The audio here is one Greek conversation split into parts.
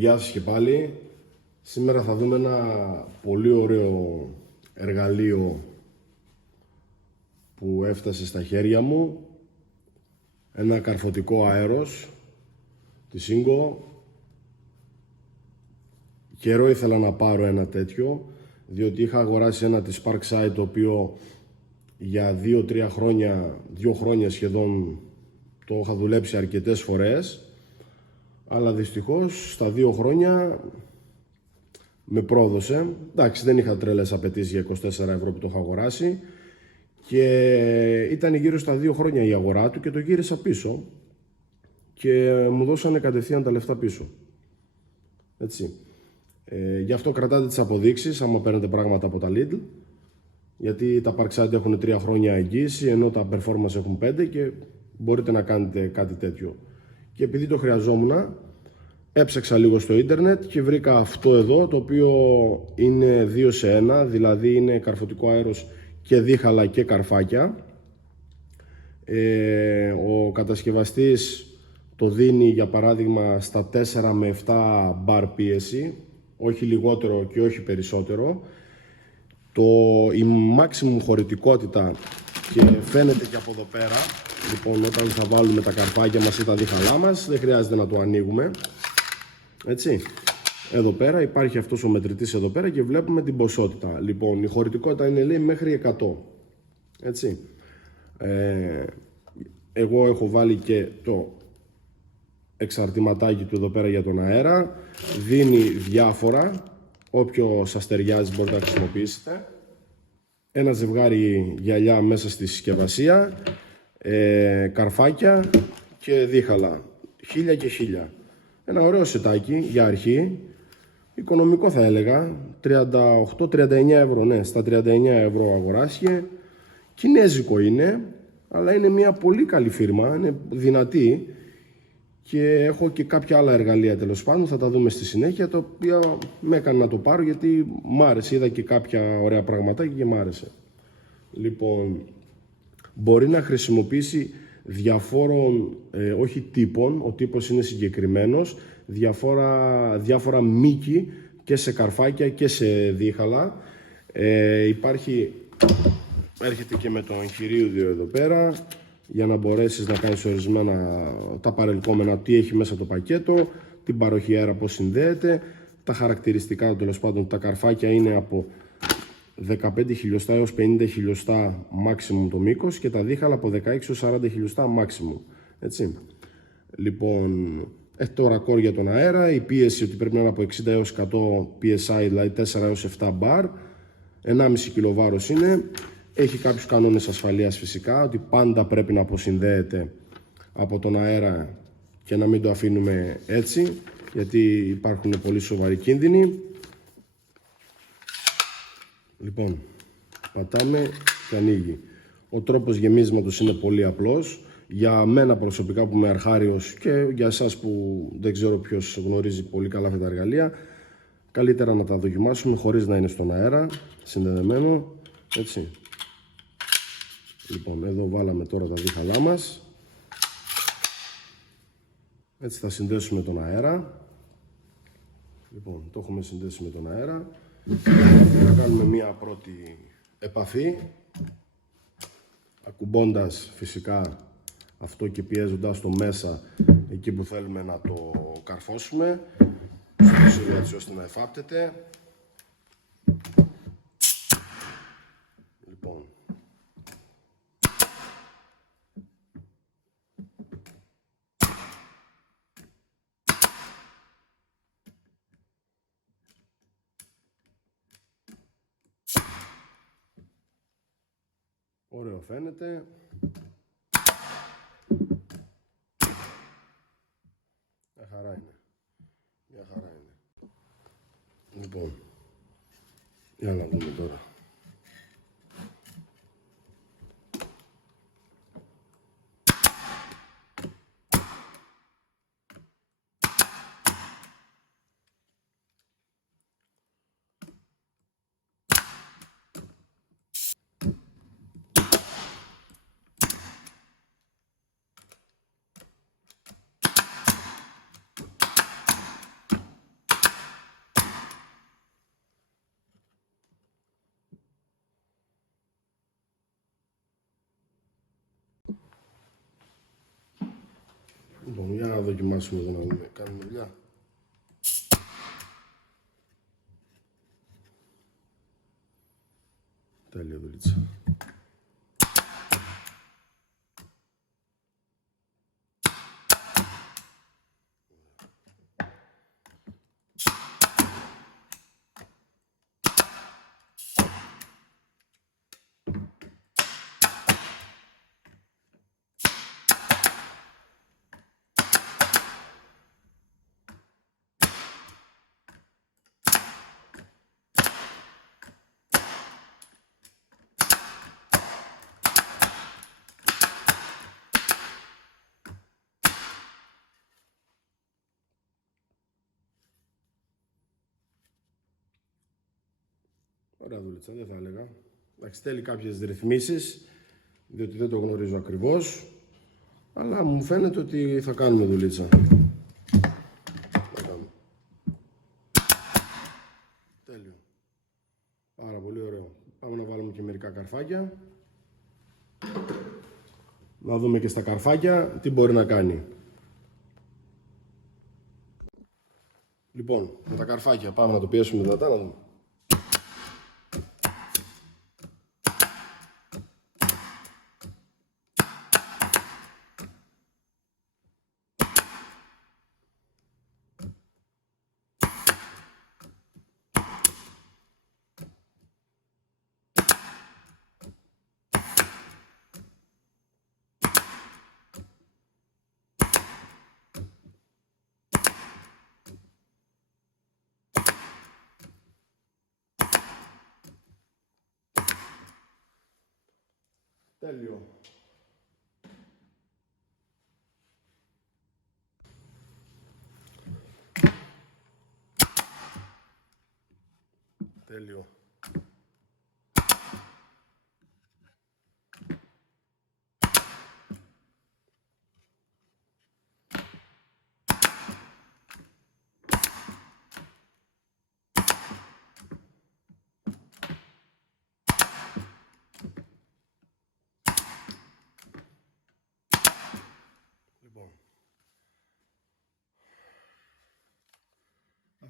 γεια σας και πάλι. Σήμερα θα δούμε ένα πολύ ωραίο εργαλείο που έφτασε στα χέρια μου. Ένα καρφωτικό αέρος της Ingo. Καιρό ήθελα να πάρω ένα τέτοιο, διότι είχα αγοράσει ένα της Parkside, το οποίο για 2-3 χρόνια, 2 χρόνια σχεδόν, το είχα δουλέψει αρκετές φορές, αλλά δυστυχώς στα 2 χρόνια με πρόδωσε. Εντάξει, δεν είχα τρελές απαιτήσεις για 24 ευρώ που το είχα αγοράσει και ήταν γύρω στα 2 χρόνια η αγορά του και το γύρισα πίσω και μου δώσανε κατευθείαν τα λεφτά πίσω. Έτσι. Γι' αυτό κρατάτε τις αποδείξεις άμα παίρνετε πράγματα από τα Lidl, γιατί τα Parkside έχουν 3 χρόνια εγγύηση, ενώ τα Performance έχουν 5 και μπορείτε να κάνετε κάτι τέτοιο. Και επειδή το χρειαζόμουν, έψαξα λίγο στο ίντερνετ και βρήκα αυτό εδώ, το οποίο είναι 2 σε 1, δηλαδή είναι καρφωτικό αέρος και δίχαλα και καρφάκια. Ο κατασκευαστής το δίνει για παράδειγμα στα 4 με 7 μπαρ πίεση, όχι λιγότερο και όχι περισσότερο. Η maximum χωρητικότητα και φαίνεται και από εδώ πέρα. Λοιπόν, όταν θα βάλουμε τα καρφάκια μας ή τα δίχαλά μας, δεν χρειάζεται να το ανοίγουμε. Έτσι. Εδώ πέρα υπάρχει αυτός ο μετρητής εδώ πέρα και βλέπουμε την ποσότητα. Λοιπόν, η χωρητικότητα είναι, λέει, μέχρι 100. Έτσι. Εγώ έχω βάλει και το εξαρτηματάκι του εδώ πέρα για τον αέρα. Δίνει διάφορα. Όποιο σας ταιριάζει μπορείτε να χρησιμοποιήσετε. Ένα ζευγάρι γυαλιά μέσα στη συσκευασία. Καρφάκια και δίχαλα. 1000 και 1000. Ένα ωραίο σετάκι για αρχή. Οικονομικό θα έλεγα. 38-39 ευρώ. Ναι, στα 39 ευρώ αγοράστηκε. Κινέζικο είναι, αλλά είναι μια πολύ καλή φίρμα. Είναι δυνατή. Και έχω και κάποια άλλα εργαλεία τέλος πάντων, θα τα δούμε στη συνέχεια, τα οποία με έκανε να το πάρω γιατί μ' άρεσε. Είδα και κάποια ωραία πραγματάκια και μ' άρεσε. Λοιπόν, μπορεί να χρησιμοποιήσει διαφόρων, όχι τύπων, ο τύπος είναι συγκεκριμένος, διάφορα μήκη και σε καρφάκια και σε δίχαλα. Έρχεται και με το εγχειρίδιο εδώ πέρα, για να μπορέσεις να κάνεις ορισμένα τα παρελκόμενα, τι έχει μέσα το πακέτο, την παροχή αέρα πώς συνδέεται, τα χαρακτηριστικά τέλος πάντων. Τα καρφάκια είναι από 15 χιλιοστά έως 50 χιλιοστά maximum το μήκος και τα δίχαλα από 16 έως 40 χιλιοστά maximum. Έτσι. Λοιπόν, έχει το ρακόρ για τον αέρα, η πίεση ότι πρέπει να είναι από 60 έως 100 psi, δηλαδή 4 έως 7 bar, 1,5 κιλοβάρος είναι. Έχει κάποιους κανόνες ασφαλείας φυσικά, ότι πάντα πρέπει να αποσυνδέεται από τον αέρα και να μην το αφήνουμε έτσι, γιατί υπάρχουν πολύ σοβαροί κίνδυνοι. Λοιπόν, πατάμε και ανοίγει. Ο τρόπος γεμίσματος είναι πολύ απλός. Για μένα προσωπικά που είμαι αρχάριος και για εσάς που δεν ξέρω ποιος γνωρίζει πολύ καλά αυτά τα εργαλεία, καλύτερα να τα δοκιμάσουμε χωρίς να είναι στον αέρα, συνδεδεμένο, έτσι. Λοιπόν, εδώ βάλαμε τώρα τα δίχαλά μας. Έτσι θα συνδέσουμε τον αέρα. Λοιπόν, το έχουμε συνδέσει με τον αέρα. Θα κάνουμε μία πρώτη επαφή, ακουμπώντας φυσικά αυτό και πιέζοντας το μέσα εκεί που θέλουμε να το καρφώσουμε, στο σημείο έτσι ώστε να εφάπτεται. Λοιπόν, ωραίο φαίνεται. Μια χαρά είναι. Μια χαρά είναι. Λοιπόν, για να δούμε τώρα. Λοιπόν, για να δοκιμάσουμε εδώ να δούμε. Κάνουμε δουλειά. Τέλεια δουλίτσα. Ωραία δουλίτσα, δεν θα έλεγα. Εντάξει, θέλει κάποιες ρυθμίσεις, διότι δεν το γνωρίζω ακριβώς, αλλά μου φαίνεται ότι θα κάνουμε δουλίτσα. Τέλειο. Πάρα πολύ ωραίο. Πάμε να βάλουμε και μερικά καρφάκια. Να δούμε και στα καρφάκια τι μπορεί να κάνει. Λοιπόν, με τα καρφάκια πάμε να το πιέσουμε δυνατά να δούμε. Τέλειο. Τέλειο.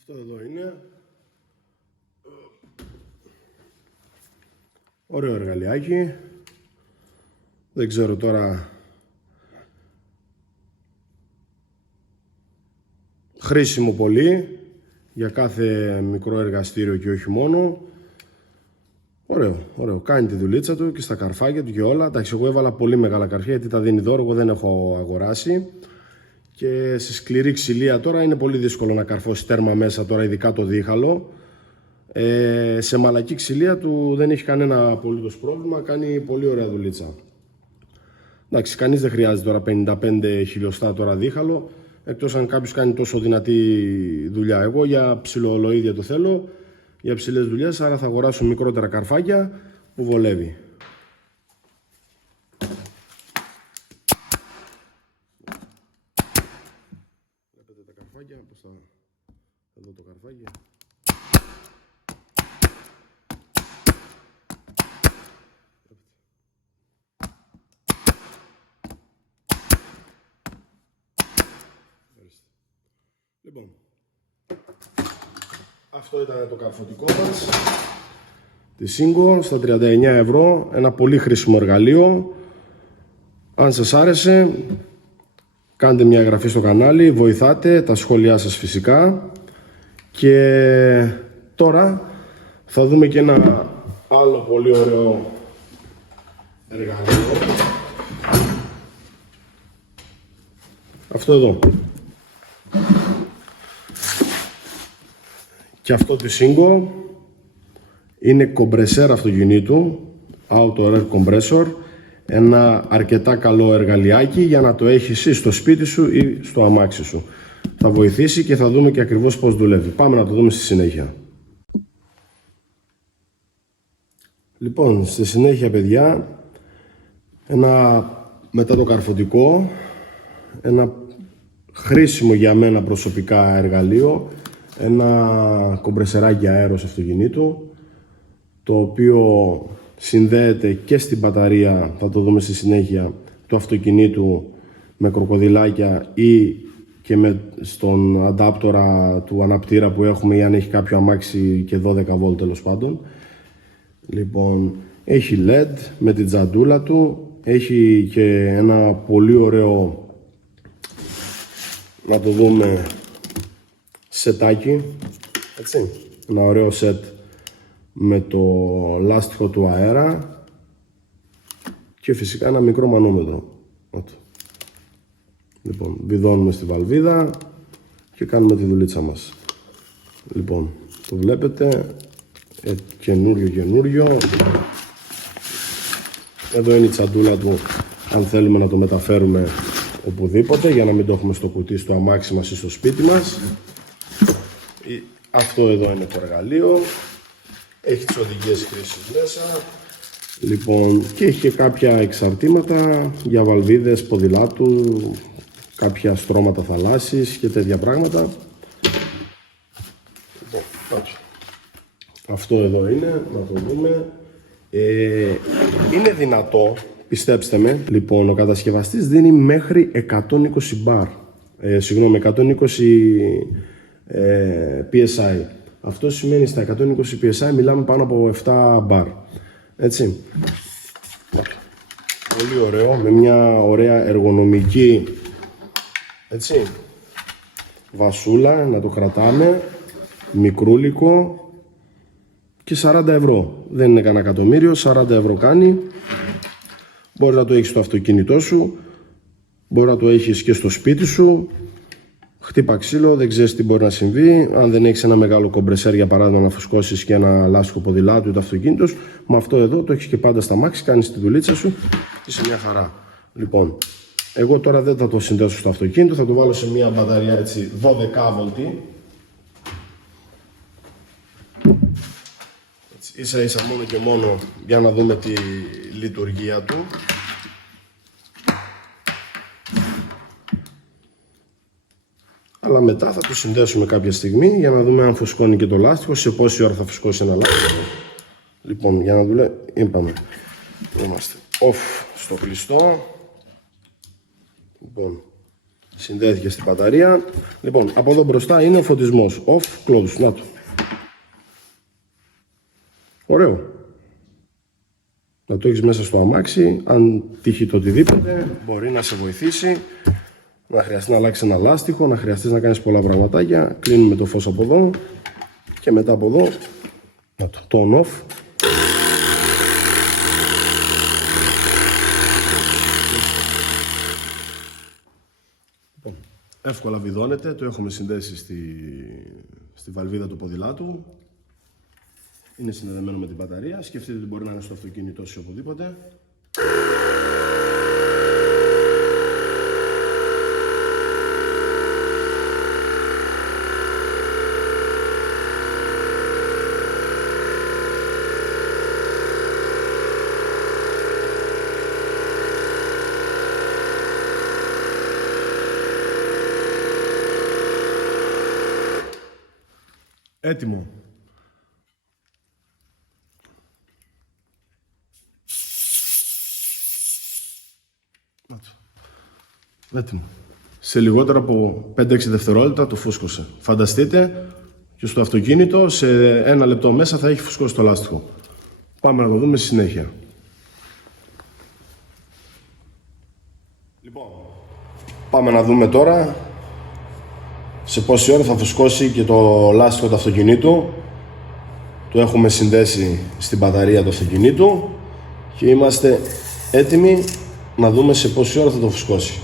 Αυτό εδώ είναι. Ωραίο εργαλειάκι. Δεν ξέρω τώρα. Χρήσιμο πολύ για κάθε μικρό εργαστήριο και όχι μόνο. Ωραίο, ωραίο. Κάνει τη δουλίτσα του και στα καρφάκια του και όλα. Εντάξει, εγώ έβαλα πολύ μεγάλα καρφιά γιατί τα δίνει δώρο, εγώ δεν έχω αγοράσει. Και σε σκληρή ξυλία τώρα είναι πολύ δύσκολο να καρφώσει τέρμα μέσα τώρα, ειδικά το δίχαλο. Σε μαλακή ξυλία του δεν έχει κανένα απολύτως πρόβλημα, κάνει πολύ ωραία δουλίτσα. Εντάξει, κανείς δεν χρειάζεται τώρα 55 χιλιοστά τώρα δίχαλο, εκτός αν κάποιος κάνει τόσο δυνατή δουλειά. Εγώ για ψιλοολοίδια το θέλω, για ψηλές δουλειές, άρα θα αγοράσω μικρότερα καρφάκια που βολεύει. Βλέπετε τα καρφάκια, πώς θα... Εδώ το καρφάκι. Λοιπόν, αυτό ήταν το καρφωτικό μας τη Singo στα 39 ευρώ, ένα πολύ χρήσιμο εργαλείο. Αν σας άρεσε, κάντε μια εγγραφή στο κανάλι, βοηθάτε, τα σχόλιά σας φυσικά. Και τώρα θα δούμε και ένα άλλο πολύ ωραίο εργαλείο. Αυτό εδώ. Και αυτό τη Singo είναι κομπρεσέρ αυτοκινήτου, Auto Air Compressor, ένα αρκετά καλό εργαλειάκι για να το έχεις ή στο σπίτι σου ή στο αμάξι σου. Θα βοηθήσει και θα δούμε και ακριβώς πώς δουλεύει. Πάμε να το δούμε στη συνέχεια. Λοιπόν, στη συνέχεια παιδιά, μετά το καρφωτικό, ένα χρήσιμο για μένα προσωπικά εργαλείο, ένα κομπρεσεράκι αέρος αυτοκινήτου, το οποίο συνδέεται και στην μπαταρία, θα το δούμε στη συνέχεια, του αυτοκινήτου με κροκοδιλάκια ή και με στον αντάπτορα του αναπτήρα που έχουμε, ή αν έχει κάποιο αμάξι και 12V τέλος πάντων. Λοιπόν, έχει LED με την τζαντούλα του, έχει και ένα πολύ ωραίο, να το δούμε, σετάκι, έτσι, ένα ωραίο σετ με το λάστιχο του αέρα και φυσικά ένα μικρό μανόμετρο. Λοιπόν, βιδώνουμε στη βαλβίδα και κάνουμε τη δουλίτσα μας. Λοιπόν, το βλέπετε, καινούριο. Εδώ είναι η τσαντούλα του, αν θέλουμε να το μεταφέρουμε οπουδήποτε, για να μην το έχουμε στο κουτί, στο αμάξι μας ή στο σπίτι μας. Αυτό εδώ είναι το εργαλείο, έχει τις οδηγίες χρήσης μέσα. Λοιπόν, και έχει και κάποια εξαρτήματα για βαλβίδες ποδηλάτου, κάποια στρώματα θαλάσσης και τέτοια πράγματα. Λοιπόν, αυτό εδώ είναι, να το δούμε. Είναι δυνατό, πιστέψτε με. Λοιπόν, ο κατασκευαστής δίνει μέχρι 120 bar, 120 PSI. Αυτό σημαίνει στα 120 PSI μιλάμε πάνω από 7 bar. Έτσι. Πολύ ωραίο, με μια ωραία εργονομική, έτσι, βασούλα, να το κρατάμε, μικρούλικο και 40 ευρώ. Δεν είναι κανένα εκατομμύριο, 40 ευρώ κάνει. Μπορεί να το έχεις στο αυτοκίνητό σου, μπορεί να το έχεις και στο σπίτι σου. Χτύπα ξύλο, δεν ξέρεις τι μπορεί να συμβεί. Αν δεν έχεις ένα μεγάλο κομπρεσέρ, για παράδειγμα, να φουσκώσεις και ένα λάστιχο ποδηλάτου ή το αυτοκίνητο σου, με αυτό εδώ το έχεις και πάντα στα μάξι, κάνεις τη δουλίτσα σου και είσαι μια χαρά. Λοιπόν, εγώ τώρα δεν θα το συνδέσω στο αυτοκίνητο, θα το βάλω σε μια μπαταρία, έτσι, 12V. Ίσα ίσα μόνο και μόνο για να δούμε τη λειτουργία του. Αλλά μετά θα το συνδέσουμε κάποια στιγμή για να δούμε αν φουσκώνει και το λάστιχο, σε πόση ώρα θα φουσκώσει ένα λάστιχο. Λοιπόν, για να δουλεύει, είπαμε, είμαστε off στο κλειστό. Λοιπόν, συνδέθηκε στην μπαταρία. Λοιπόν, από εδώ μπροστά είναι ο φωτισμός, off, close, να το. Ωραίο. Να το έχεις μέσα στο αμάξι, αν τύχει το οτιδήποτε, μπορεί να σε βοηθήσει. Να χρειαστεί να αλλάξει ένα λάστιχο, να χρειαστείς να κάνεις πολλά πραγματάκια. Κλείνουμε το φως από εδώ και μετά από εδώ το on off. Λοιπόν, εύκολα βιδώνεται, το έχουμε συνδέσει στη βαλβίδα του ποδηλάτου. Είναι συνδεδεμένο με την μπαταρία. Σκεφτείτε ότι μπορεί να είναι στο αυτοκίνητό σου οπουδήποτε. Έτοιμο. Έτοιμο. Σε λιγότερα από 5-6 δευτερόλεπτα το φούσκωσε. Φανταστείτε, και στο αυτοκίνητο σε 1 λεπτό μέσα θα έχει φουσκώσει το λάστιχο. Πάμε να το δούμε στη συνέχεια. Λοιπόν, πάμε να δούμε τώρα σε πόση ώρα θα φουσκώσει και το λάστιχο του αυτοκινήτου. Το έχουμε συνδέσει στην μπαταρία του αυτοκινήτου και είμαστε έτοιμοι να δούμε σε πόση ώρα θα το φουσκώσει.